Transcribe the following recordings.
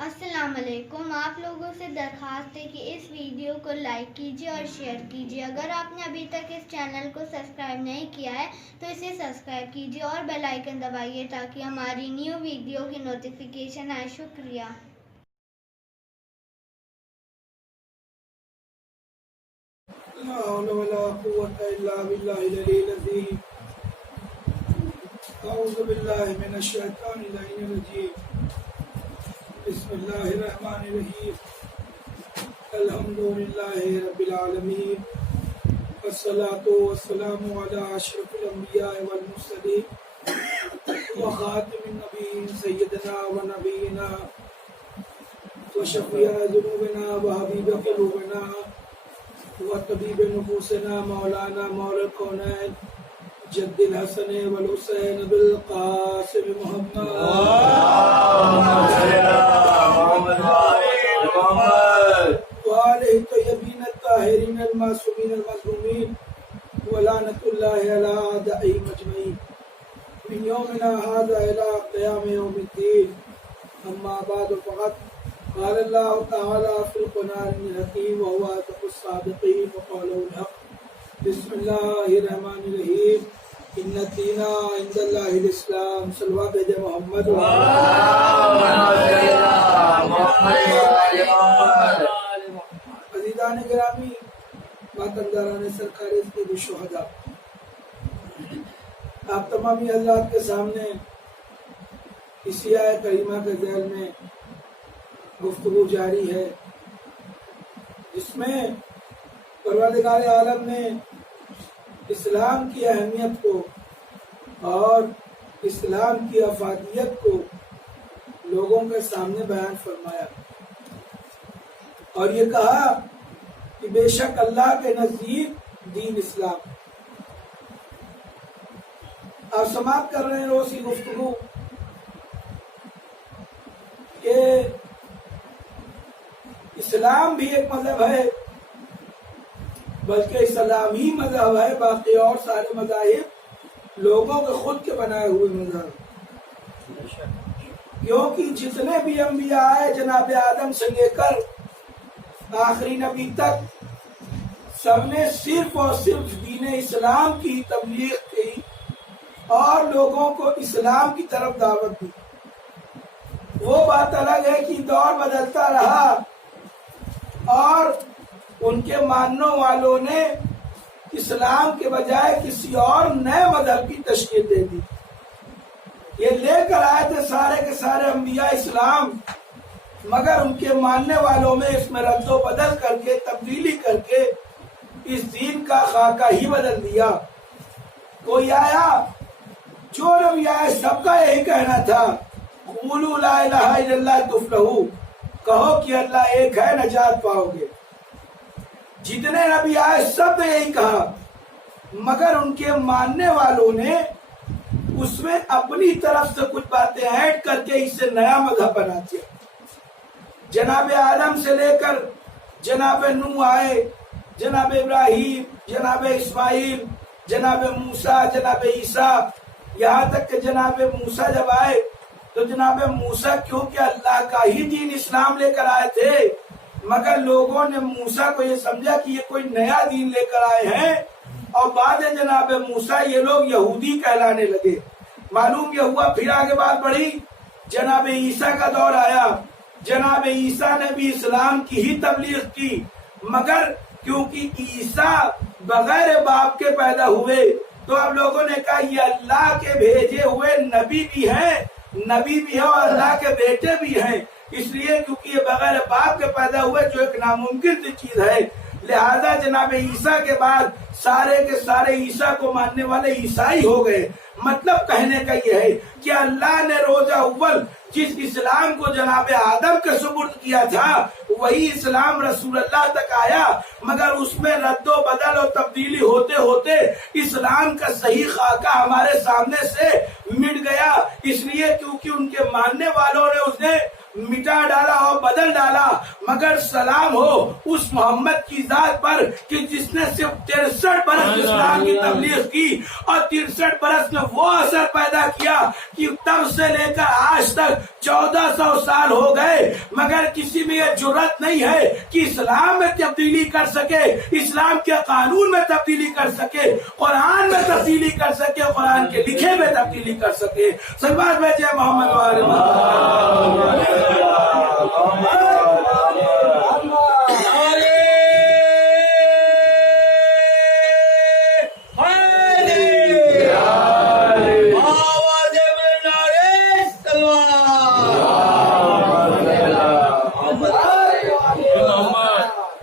السلام علیکم. آپ لوگوں سے درخواست ہے کہ اس ویڈیو کو لائک کیجیے اور شیئر کیجیے. اگر آپ نے ابھی تک اس چینل کو سبسکرائب نہیں کیا ہے تو اسے سبسکرائب کیجیے اور بیل آئیکن دبائیے تاکہ ہماری نیو ویڈیو کی نوٹیفیکیشن آئے. شکریہ. لا حول ولا قوة إلا بالله العلي العظيم. أعوذ بالله من الشيطان الرجيم. بسم الله الرحمن الرحيم. الحمد لله رب العالمين والصلاة والسلام على أشرف الأنبياء والمرسلين وخاتم النبيين سيدنا ونبينا وشفيع ذنوبنا وحبيب قلوبنا وطبيب نفوسنا مولانا مولى الكونين جد الحسن والحسين بالقاسم محمد وآله الطيبين الطاهرين المعصومين المظلومين ولعنة الله على أعدائهم أجمعين من يومنا هذا إلى قيام يوم الدين. أما بعد فقد قال الله تعالى في القرآن الحكيم وهو أصدق الصادقين وقوله الحق. بسم الله الرحمن الرحيم. إن الدين عند الله الإسلام. صلوات محمد عزیزان گرامی، ماتمداران سرکار کے شہداء، آپ تمامی حضرات کے سامنے اسی آیت کریمہ کے ذیل میں گفتگو جاری ہے، جس میں پروردگار عالم نے اسلام کی اہمیت کو اور اسلام کی افادیت کو لوگوں کے سامنے بیان فرمایا اور یہ کہا کہ بے شک اللہ کے نزدیک دین اسلام. آپ سماعت کر رہے ہیں روز کی گفتگو کہ اسلام بھی ایک مذہب ہے، بلکہ اسلام ہی مذہب ہے، باقی اور سارے مذاہب لوگوں کے خود کے بنائے ہوئے مذہب. کیونکہ جتنے بھی انبیاء آئے جناب آدم سے لے کر آخری نبی تک، سب نے صرف اور صرف دین اسلام کی تبلیغ کی اور لوگوں کو اسلام کی طرف دعوت دی. وہ بات الگ ہے کہ دور بدلتا رہا اور ان کے ماننے والوں نے اسلام کے بجائے کسی اور نئے مذہب کی تشکیل دے دی. یہ لے کر آئے تھے سارے کے سارے انبیاء اسلام، مگر ان کے ماننے والوں میں اس میں رد و بدل کر کے تبدیلی کر کے اس دین کا خاکہ ہی بدل دیا. کوئی آیا، جو نبی آئے سب کا یہی کہنا تھا قولوا لا الہ الا اللہ تفلحوا، کہو کہ اللہ ایک ہے نجات پاؤ گے. جتنے نبی آئے سب نے یہی کہا، مگر ان کے ماننے والوں نے اس میں اپنی طرف سے کچھ باتیں ایڈ کر کے اسے نیا مذہب بنا دیا. جناب آدم سے لے کر جناب نوح آئے، جناب ابراہیم، جناب اسماعیل، جناب موسیٰ، جناب عیسیٰ، یہاں تک کہ جناب موسیٰ جب آئے تو جناب موسیٰ کیونکہ اللہ کا ہی دین اسلام لے کر آئے تھے، مگر لوگوں نے موسیٰ کو یہ سمجھا کہ یہ کوئی نیا دین لے کر آئے ہیں، اور بعد جناب موسیٰ یہ لوگ یہودی کہلانے لگے. معلوم یہ ہوا، پھر آگے بات بڑھی، جناب عیسیٰ کا دور آیا. جناب عیسیٰ نے بھی اسلام کی ہی تبلیغ کی، مگر کیونکہ عیسیٰ بغیر باپ کے پیدا ہوئے تو اب لوگوں نے کہا یہ اللہ کے بھیجے ہوئے نبی بھی ہیں اور اللہ کے بیٹے بھی ہیں، اس لیے کیونکہ یہ بغیر باپ کے پیدا ہوئے جو ایک ناممکن سی چیز ہے، لہذا جناب عیسیٰ کے بعد سارے کے سارے عیسیٰ کو ماننے والے عیسائی ہو گئے. مطلب کہنے کا یہ ہے کہ اللہ نے روز اول جس اسلام کو جناب آدم کے سپرد کیا تھا وہی اسلام رسول اللہ تک آیا، مگر اس میں رد و بدل اور تبدیلی ہوتے ہوتے اسلام کا صحیح خاکہ ہمارے سامنے سے مٹ گیا. اس لیے کیونکہ ان کے ماننے والوں نے اسے مٹا ڈالا اور بدل ڈالا، مگر سلام ہو اس محمد کی ذات پر کہ جس نے صرف 63 برس اسلام کی تبلیغ کی اور 63 برس میں وہ اثر پیدا کیا کہ تب سے لے کر آج تک 1400 سال ہو گئے، مگر کسی میں یہ جرات نہیں ہے کہ اسلام میں تبدیلی کر سکے، اسلام کے قانون میں تبدیلی کر سکے، قرآن میں تبدیلی کر سکے، قرآن کے لکھے میں تبدیلی کر سکے۔ سلوات بھیجے محمد والے محمد۔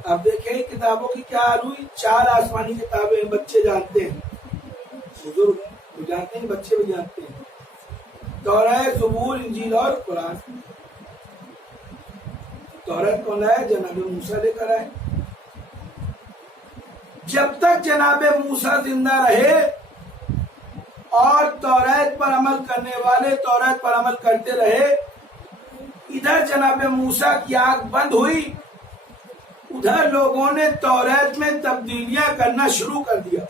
اب دیکھیں کتابوں کی کیا حال ہوئی، 4 آسمانی کتابیں بچے جانتے ہیں، بزرگ بھی جانتے ہیں، بچے بھی جانتے ہیں، تورات، زبور، انجیل اور قرآن۔ تورات کون آیا؟ جناب موسیٰ لے کر آئے۔ جب تک جناب موسیٰ زندہ رہے اور تورات پر عمل کرنے والے تورات پر عمل کرتے رہے، ادھر جناب موسیٰ کی آنکھ بند ہوئی، ادھر لوگوں نے تورات میں تبدیلیاں کرنا شروع کر دیا،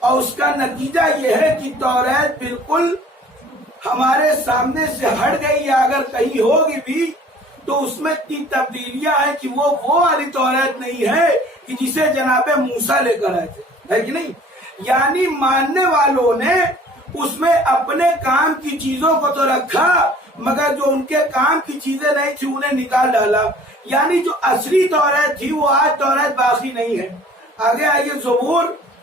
اور اس کا نتیجہ یہ ہے کہ تورات بالکل ہمارے سامنے سے ہٹ گئی، یا اگر کہیں ہوگی بھی تو اس میں اتنی تبدیلیاں ہیں کہ وہ والی تورات نہیں ہے کہ جسے جناب موسیٰ لے کر آئے تھے، ہے کہ نہیں؟ یعنی ماننے والوں نے اس میں اپنے کام کی چیزوں کو تو رکھا، مگر جو ان کے کام کی چیزیں نہیں تھی انہیں نکال ڈالا، یعنی جو اصلی تورات تھی وہ آج تورات باقی نہیں ہے۔ آگے آئیے،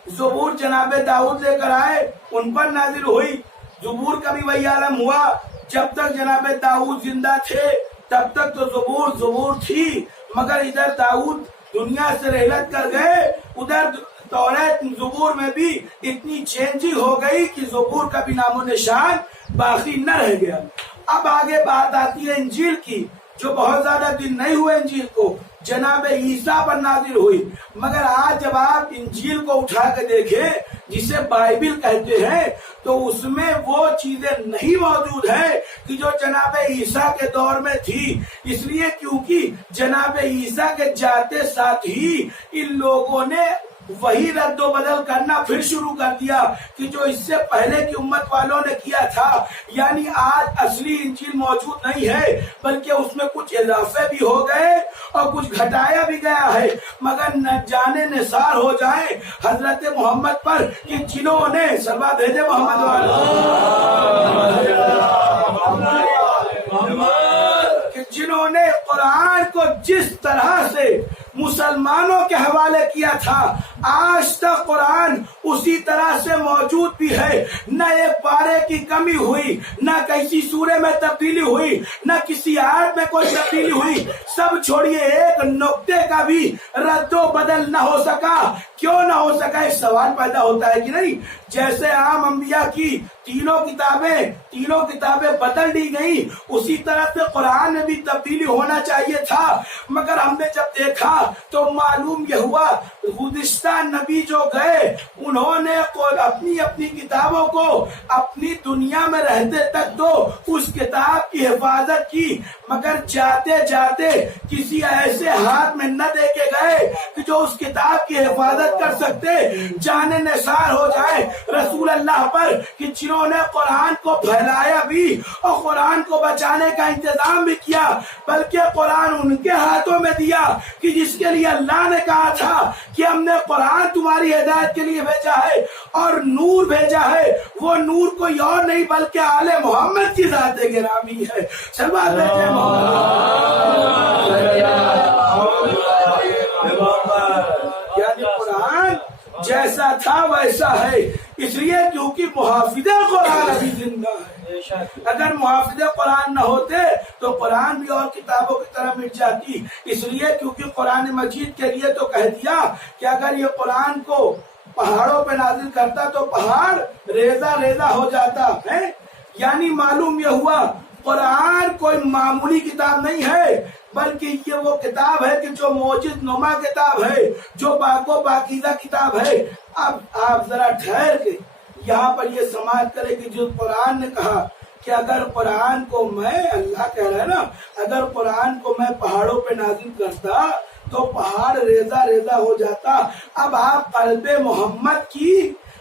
زبور جناب داؤد لے کر آئے، ان پر نازل ہوئی۔ زبور کا بھی وہی عالم ہوا، جب تک جناب داؤد زندہ تھے تب تک تو زبور تھی، مگر ادھر داؤد دنیا سے رحلت کر گئے، ادھر تورات زبور میں بھی اتنی چینجنگ ہو گئی کہ زبور کا بھی نام و نشان باقی نہ رہ گیا۔ اب آگے بات آتی ہے انجیل کی، جو بہت زیادہ دن نہیں ہوئے انجیل کو، جناب عیسیٰ پر نازل ہوئی، مگر آج جب آپ انجیل کو اٹھا کے دیکھیں جسے بائبل کہتے ہیں تو اس میں وہ چیزیں نہیں موجود ہیں کہ جو جناب عیسیٰ کے دور میں تھی، اس لیے کیونکہ جناب عیسیٰ کے جاتے ساتھ ہی ان لوگوں نے وہی رد و بدل کرنا پھر شروع کر دیا کہ جو اس سے پہلے کی امت والوں نے کیا تھا، یعنی آج اصلی انجیل موجود نہیں ہے، بلکہ اس میں کچھ اضافے بھی ہو گئے اور کچھ گھٹایا بھی گیا ہے، مگر نہ جانے نثار ہو جائیں حضرت محمد پر کہ جنہوں نے سلوات بھیجے محمد کہ جنہوں نے قرآن کو جس طرح سے مسلمانوں کے حوالے کیا تھا، آج تک قرآن اسی طرح سے موجود بھی ہے، نہ ایک پارے کی کمی ہوئی، نہ کسی سورے میں تبدیلی ہوئی، نہ کسی آیت میں کوئی تبدیلی ہوئی، سب چھوڑیے ایک نقطے کا بھی رد و بدل نہ ہو سکا۔ کیوں نہ ہو سکا؟ ایک سوال پیدا ہوتا ہے کہ نہیں، جیسے عام انبیاء کی تینوں کتابیں بدل دی گئی، اسی طرح سے قرآن میں بھی تبدیلی ہونا چاہیے تھا، مگر ہم نے جب دیکھا تو معلوم یہ ہوا گزشتہ نبی جو گئے انہوں نے اپنی کتابوں کو اپنی دنیا میں رہتے تک تو اس کتاب کی حفاظت کی، مگر جاتے جاتے کسی ایسے ہاتھ میں نہ دے کے گئے کہ جو اس کتاب کی حفاظت کر سکتے، جانے نثار ہو جائے رسول اللہ پر کہ جنہوں نے قرآن کو پھیلایا بھی اور قرآن کو بچانے کا انتظام بھی کیا، بلکہ قرآن ان کے ہاتھوں میں دیا کہ جس کے لیے اللہ نے کہا تھا کہ ہم نے قرآن تمہاری ہدایت کے لیے بھیجا ہے اور نور بھیجا ہے، وہ نور کوئی اور نہیں بلکہ آل محمد کی ذات گرامی ہے۔ سلوات بھیجے یعنی قرآن جیسا تھا ویسا ہے، اس لیے کیونکہ محافظ قرآن ابھی زندہ ہے۔ اگر محافظ قرآن نہ ہوتے تو قرآن بھی اور کتابوں کی طرح مٹ جاتی، اس لیے کیونکہ قرآن مجید کے لیے تو کہہ دیا کہ اگر یہ قرآن کو پہاڑوں پہ نازل کرتا تو پہاڑ ریزہ ریزہ ہو جاتا ہے، یعنی معلوم یہ ہوا قرآن کوئی معمولی کتاب نہیں ہے، بلکہ یہ وہ کتاب ہے کہ جو موجز نما کتاب ہے، جو پاک و پاکیزہ کتاب ہے۔ اب آپ ذرا ٹھہر کے یہاں پر یہ سماعت کریں کہ جو قرآن نے کہا کہ اگر قرآن کو میں، اللہ کہہ رہا ہے نا، اگر قرآن کو میں پہاڑوں پہ نازل کرتا تو پہاڑ ریزہ ریزہ ہو جاتا۔ اب آپ قلب محمد کی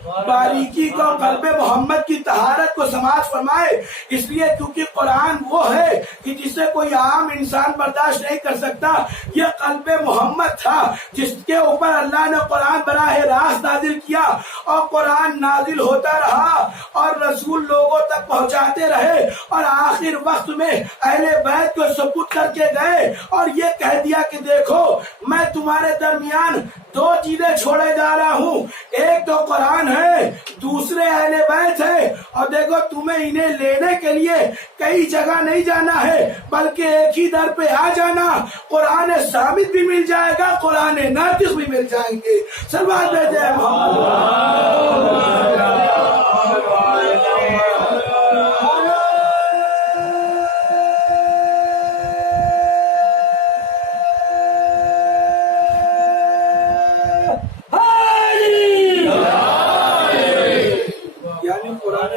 باریکی کو، قلب محمد کی طہارت کو سماعت فرمائے، اس لیے کیونکہ قرآن وہ ہے کہ جسے کوئی عام انسان برداشت نہیں کر سکتا۔ یہ قلب محمد تھا جس کے اوپر اللہ نے قرآن براہ راست نازل کیا، اور قرآن نازل ہوتا رہا اور رسول لوگوں تک پہنچاتے رہے، اور آخر وقت میں اہل بیت کو سپرد کر کے گئے اور یہ کہہ دیا کہ دیکھو میں تمہارے درمیان دو چیزیں چھوڑے جا رہا ہوں، ایک تو قرآن ہے، دوسرے اہل بیت ہے، اور دیکھو تمہیں انہیں لینے کے لیے کئی جگہ نہیں جانا ہے بلکہ ایک ہی در پہ آ جانا، قرآن ثابت بھی مل جائے گا، قرآن ناطق بھی مل جائیں گے۔ صلوات بھیجے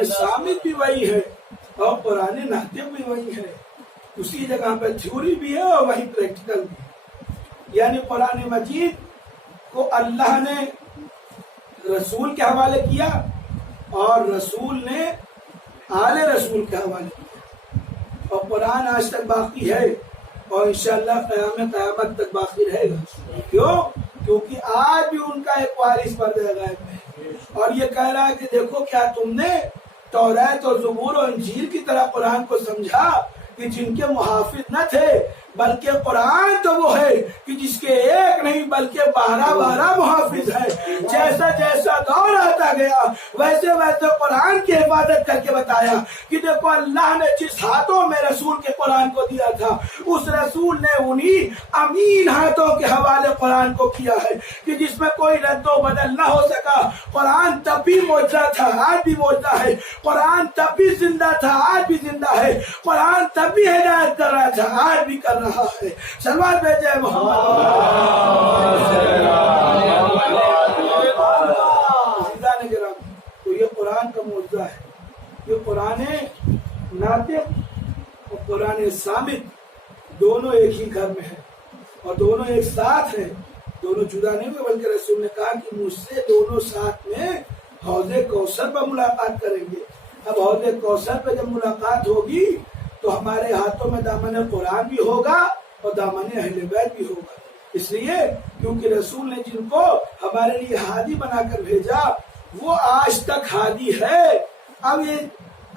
ثابت بھی وہی ہے اور قرآن ناطق بھی وہی ہے، اسی جگہ پہ تھیوری بھی ہے اور وہی پریکٹیکل بھی ہے۔ یعنی قرآن مجید کو اللہ نے رسول کے حوالے کیا اور رسول نے آل رسول کے حوالے کیا، اور قرآن آج تک باقی ہے اور انشاءاللہ قیامت تک باقی رہے گا۔ کیوں؟ کیونکہ آج بھی ان کا ایک وارث پردہ غیب ہے اور یہ کہہ رہا ہے کہ دیکھو کیا تم نے توریت اور زبور اور انجیل کی طرح قرآن کو سمجھا کہ جن کے محافظ نہ تھے، بلکہ قرآن تو وہ ہے کہ جس کے ایک نہیں بلکہ 12 محافظ ہیں۔ جیسا جیسا دور آتا گیا ویسے ویسے قرآن کی حفاظت کر کے بتایا کہ دیکھو اللہ نے جس ہاتھوں میں رسول کے قرآن کو دیا تھا، اس رسول نے انہی امین ہاتھوں کے حوالے قرآن کو کیا ہے کہ جس میں کوئی رد و بدل نہ ہو سکا۔ قرآن تب بھی معجزہ تھا، آج بھی معجزہ ہے۔ قرآن تب بھی زندہ تھا، آج بھی زندہ ہے۔ قرآن تب بھی ہدایت کر رہا تھا، آج بھی کر رہا ہے۔ صلوات بھیجے محمد۔ تو یہ قرآن کا معجزہ ہے، یہ قرآن ناطق اور قرآن ثابت دونوں ایک ہی گھر میں ہیں اور دونوں ایک ساتھ ہیں، دونوں جدا نہیں ہوئے، بلکہ رسول نے کہا کہ مجھ سے دونوں ساتھ میں حوض کوثر پر ملاقات کریں گے۔ اب حوض کوثر پہ جب ملاقات ہوگی تو ہمارے ہاتھوں میں دامن قرآن بھی ہوگا اور دامن اہل بیت بھی ہوگا، اس لیے کیونکہ رسول نے جن کو ہمارے لیے ہادی بنا کر بھیجا وہ آج تک ہادی ہے۔ اب یہ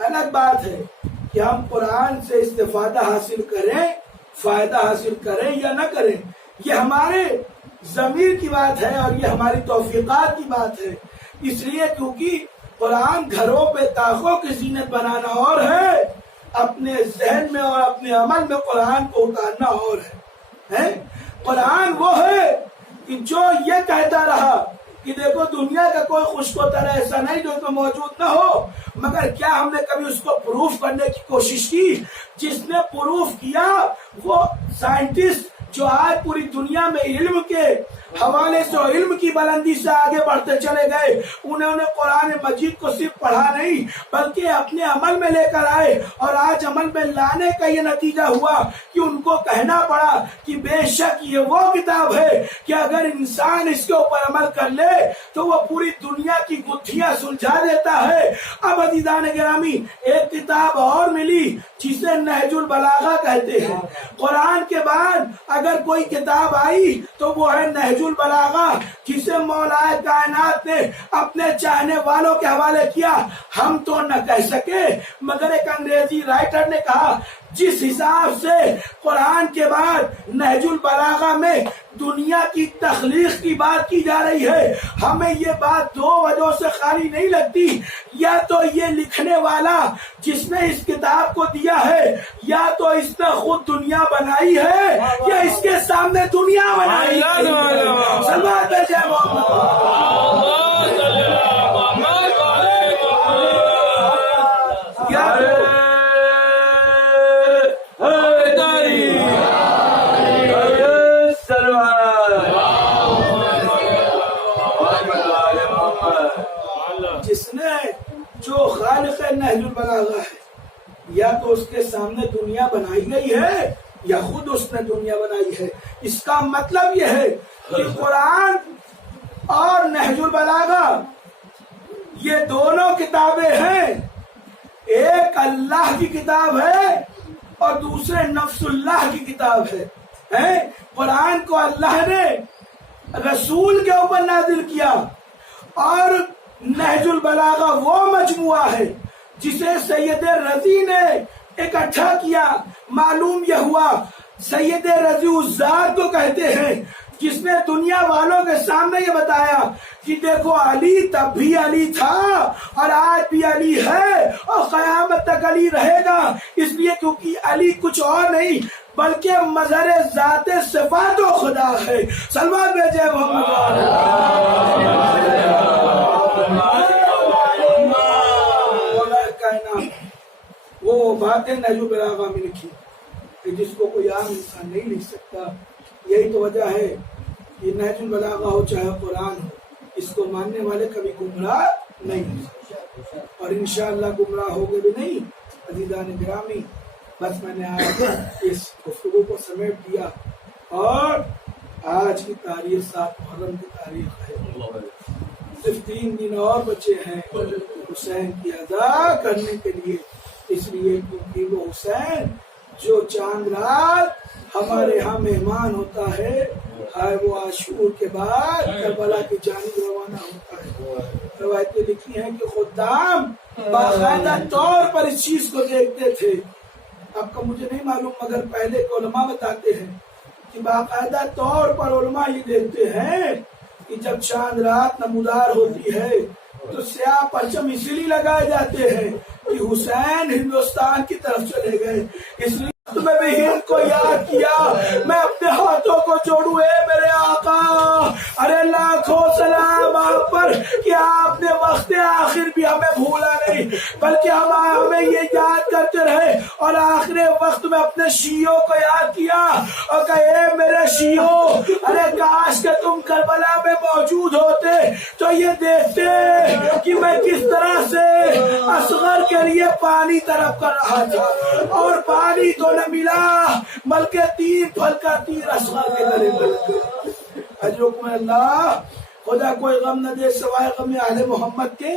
الگ بات ہے کہ ہم قرآن سے استفادہ حاصل کریں، فائدہ حاصل کریں یا نہ کریں، یہ ہمارے ضمیر کی بات ہے اور یہ ہماری توفیقات کی بات ہے۔ اس لیے کیونکہ قرآن گھروں پہ طاقوں کی زینت بنانا اور ہے، اپنے ذہن میں اور اپنے عمل میں قرآن کو اتارنا اور ہے۔ قرآن وہ ہے کہ جو یہ کہتا رہا کہ دیکھو دنیا کا کوئی خوش کو طرح ایسا نہیں جو اس میں موجود نہ ہو، مگر کیا ہم نے کبھی اس کو پروف کرنے کی کوشش کی؟ جس نے پروف کیا وہ سائنٹسٹ جو آج پوری دنیا میں علم کے حوالے سے اور علم کی بلندی سے آگے بڑھتے چلے گئے، انہوں نے قرآن مجید کو صرف پڑھا نہیں بلکہ اپنے عمل میں لے کر آئے، اور آج عمل میں لانے کا یہ نتیجہ ہوا کہ ان کو کہنا پڑا کہ بے شک یہ وہ کتاب ہے کہ اگر انسان اس کے اوپر عمل کر لے تو وہ پوری دنیا کی گتھیاں سلجھا دیتا ہے۔ اب عزیزان گرامی ایک کتاب اور ملی جسے نہج البلاغہ کہتے ہیں۔ قرآن کے بعد اگر کوئی کتاب آئی تو وہ ہے نہج البلاغہ، جسے مولا کائنات نے اپنے چاہنے والوں کے حوالے کیا۔ ہم تو نہ کہہ سکے مگر ایک انگریزی رائٹر نے کہا جس حساب سے قرآن کے بعد نہج البلاغہ میں دنیا کی تخلیق کی بات کی جا رہی ہے، ہمیں یہ بات دو وجہوں سے خالی نہیں لگتی، یا تو یہ لکھنے والا جس نے اس کتاب کو دیا ہے یا تو اس نے خود دنیا بنائی ہے یا اس کے سامنے دنیا بنائی ہے۔ صلوات بھیجے جس نے جو خالق نہج البلاغہ ہے، یا تو اس کے سامنے دنیا بنائی گئی ہے یا خود اس نے دنیا بنائی ہے. اس کا مطلب یہ ہے کہ قرآن اور نہج البلاغہ یہ دونوں کتابیں ہیں. ایک اللہ کی کتاب ہے اور دوسرے نفس اللہ کی کتاب ہے. قرآن کو اللہ نے رسول کے اوپر نازل کیا اور نہج البلاغہ وہ مجموعہ ہے جسے سید رضی نے اکٹھا کیا. معلوم یہ ہوا سید رضی اس ذات کو کہتے ہیں جس نے دنیا والوں کے سامنے یہ بتایا کہ دیکھو علی تب بھی علی تھا اور آج بھی علی ہے اور قیامت تک علی رہے گا. اس لیے کیونکہ علی کچھ اور نہیں بلکہ مظہر ذات صفات و خدا ہے. سلمان بھیجے محمد وہ باتیں نہج البلاغہ میں لکھی جس کو کوئی عام انسان نہیں لکھ سکتا. یہی تو وجہ ہے کہ نہج البلاغہ ہو چاہے قرآن ہو اس کو ماننے والے کبھی گمراہ نہیں ہو اور انشاءاللہ گمراہ ہوگے بھی نہیں. عزیزان گرامی بس میں نے آج اس گفتگو کو سمیٹ دیا اور آج کی تاریخ 7 محرم کی تاریخ ہے. صرف 3 دن اور بچے ہیں حسین کی ادا کرنے کے لیے. اس لیے کیونکہ وہ حسین جو چاند رات ہمارے ہاں مہمان ہوتا ہے وہ عاشور کے بعد کربلا کی جانب روانہ ہوتا ہے. روایتیں لکھی ہیں کہ خدام باقاعدہ طور پر اس چیز کو دیکھتے تھے. آپ کا مجھے نہیں معلوم مگر پہلے کے علماء بتاتے ہیں کہ باقاعدہ طور پر علماء یہ دیکھتے ہیں کہ جب چاند رات نمودار ہوتی ہے تو سیاہ پرچم اسی لیے لگائے جاتے ہیں کہ حسین ہندوستان کی طرف چلے گئے. اس لیے میں بھی ہند کو یاد کیا. میں اپنے ہاتھوں کو جوڑوں اے میرے آقا. ارے لاکھوں سلام آپ پر کہ آپ نے وقت آخر بھی ہمیں بھولا نہیں بلکہ ہمیں یہ یاد کرتے رہے اور آخر وقت میں اپنے شیعوں کو یاد کیا اور کہا اے میرے شیعوں ارے کاش کہ تم کربلا میں موجود ہوتے تو یہ دیکھتے کہ میں کس طرح سے اصغر کے لیے پانی طلب کر رہا تھا اور پانی تو نہ ملا بلکہ 3 پھل کا تیر اصغر کے گلے میں لگ گیا. اجرکم اللہ. خدا کوئی غم نہ دے سوائے غم اہل محمد کے.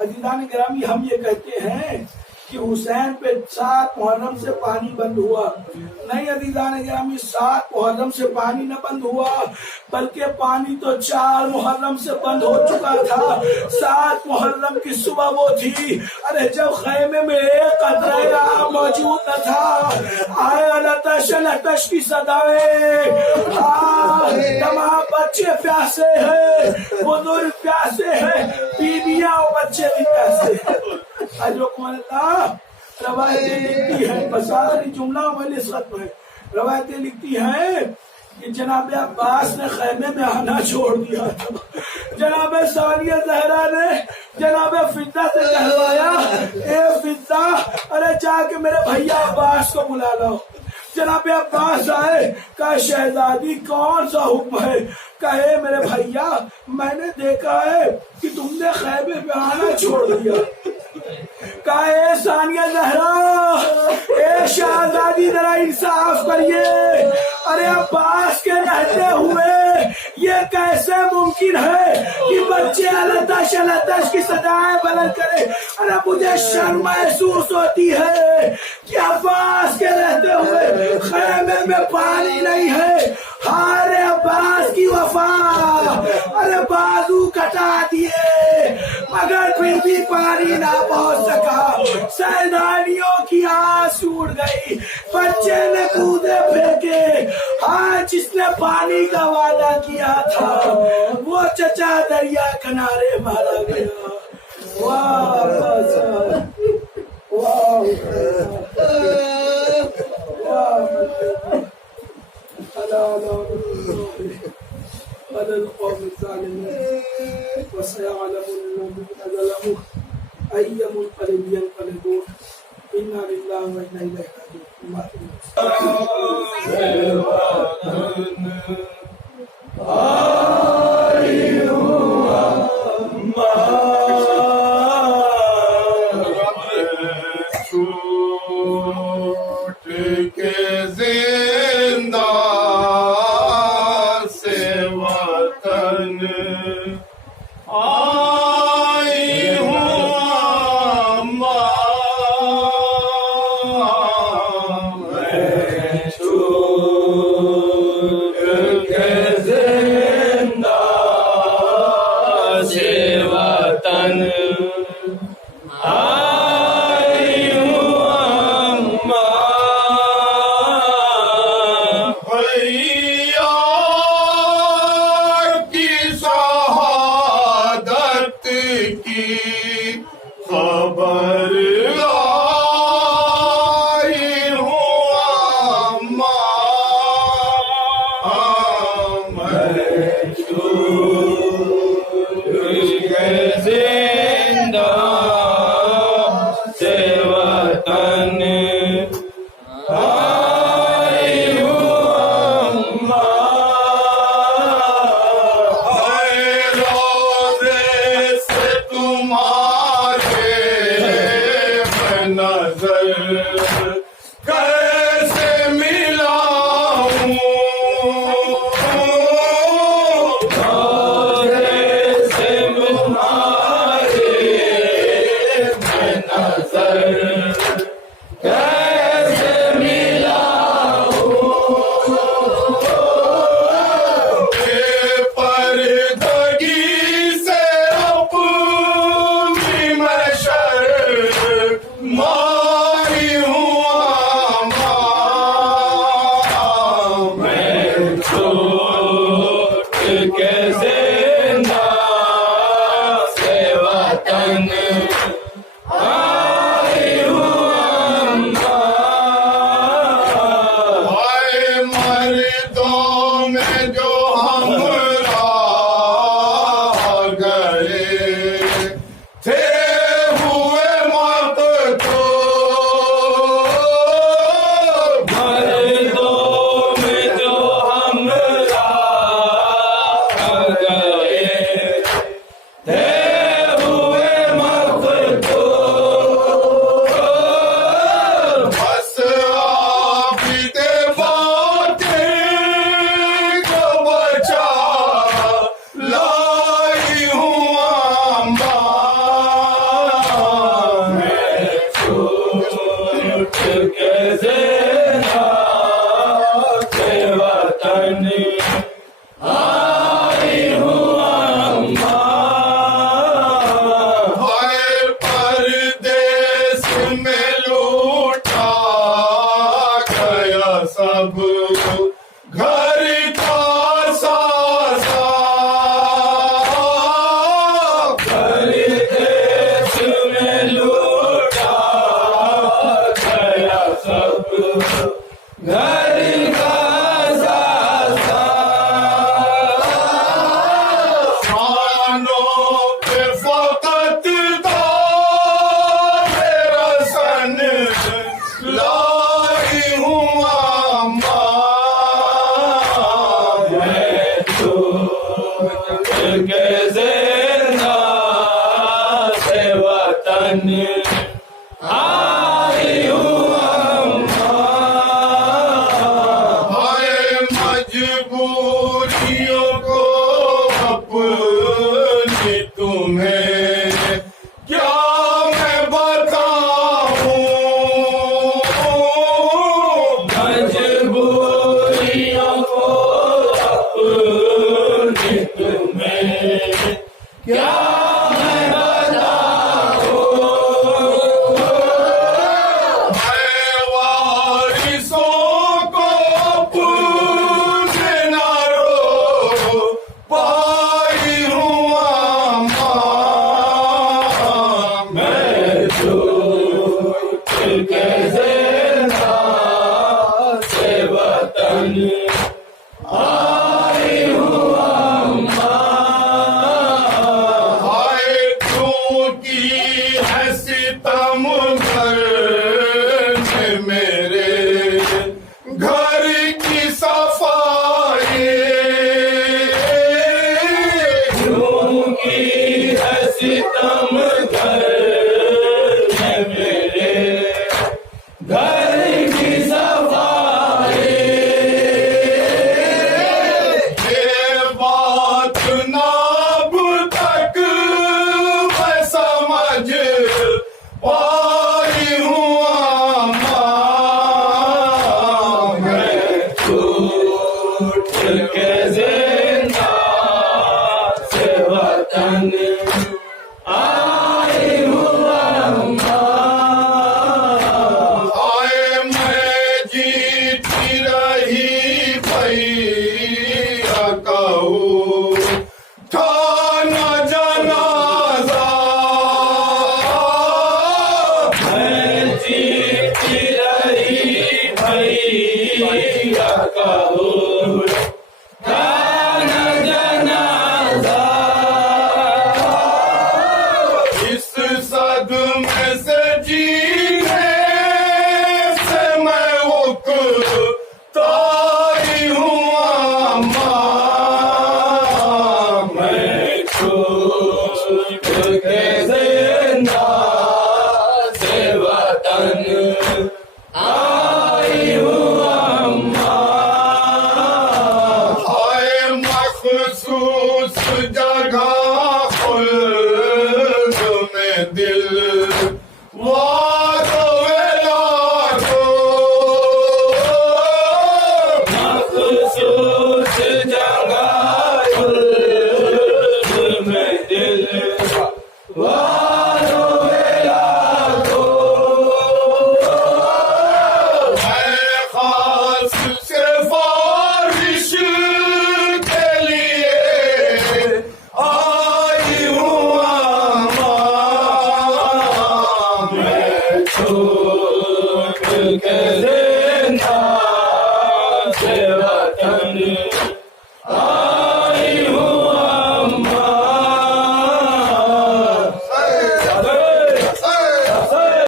عزیزان گرامی ہم یہ کہتے ہیں کہ حسین پہ 7 محرم سے پانی بند ہوا. نہیں عزیزان گرامی 7 محرم سے پانی نہ بند ہوا بلکہ پانی تو 4 محرم سے بند ہو چکا تھا. 7 محرم کی صبح وہ تھی ارے جب خیمے میں ایک قطرہ آب موجود نہ تھا. آئے لتش لتش کی صدایں تمام بچے پیاسے ہیں بزرگ پیاسے ہیں بیویاں اور بچے بھی پیاسے ہیں. روایتیں لکھتی ہیں بس آخری جملہ میں نسبت ہے. روایتیں لکھتی ہیں کہ جناب عباس نے خیمے میں آنا چھوڑ دیا تھا. جناب ثانیہ زہرا نے جناب فضہ سے کہلوایا اے فضہ ارے جا کے میرے بھیا عباس کو بلا لاؤ. جناب عباس آئے کہا شہزادی کون سا حکم ہے. کہے میرے بھیا میں نے دیکھا ہے کہ تم نے خیمے میں آنا چھوڑ دیا. کہا اے ثانیہ زہرا اے شہزادی ذرا انصاف کریے. ارے عباس کے رہتے ہوئے یہ کیسے ممکن ہے کہ بچے التش کی صدایں بلند کرے. ارے مجھے شرم محسوس ہوتی ہے کہ عباس کے رہتے ہوئے خیمے میں پانی نہیں ہے. ہارے عباس کی وفا ارے بازو کٹا دیے مگر پھر بھی پانی نہ پہنچ سکا. سیدانیوں کی آس ٹوٹ گئی. بچے نے کودے پھینکے. ہاں جس نے پانی کا وعدہ کیا تھا وہ چچا دریا کنارے مارا گیا. واہ على القوم الظالمين وسيعلم الذين ظلموا أي منقلب ينقلبون. إنا لله وإنا إليه راجعون. زندہ سے وطن آئی ہوں اے روزے سے تمہارے نظر کیسے ملاؤں سے تمہارے نظر کیسے اے پردگی سے اپنی میں شرمائی ہوں میں چھوٹ کے زندہ سے وطن آئی ہوں ہائے مردوں میں جو ہمراہ گئے تھے ہوئے موت کو مردوں میں جو ہم گئے تھے ہوئے مقتول بس عابد باطل کو بچا لائی ہوں میں چھوٹ کے زندہ سے وطن آئی ہوں ہائے پردیس میں لوٹا گیا سب گھر کا سازا پردیس میں لوٹا گیا سب گھر کا خانوں پہ فقط دار رسن لائی ہوں میں چھوٹ کے زندہ سے وطن آئی ہوں ہائے مجبوریوں کو اپنی تمہیں کیا میں بتاؤں مجبوریوں کو اپنی تمہیں کیا میں اے وارثوں کو پوچھ نہ رو پائی ہوں میں چھوٹ کے زندہ سے وطن آئی ہوں ہائے کیونکہ ہے ستم گھر میں میرے گھر کی صفائی کیونکہ ہے ستم گھر میں میرے گھر کی صفائی یہ بات نہ اب تک میں سمجھ پائی ہوں میں چھوٹ کے زندہ سے وطن آئی ہوں آئے میں جیتی رہی بھیا کہوں تھا نہ جنازہ میں جیتی رہی بھیا کہوں کے زندہ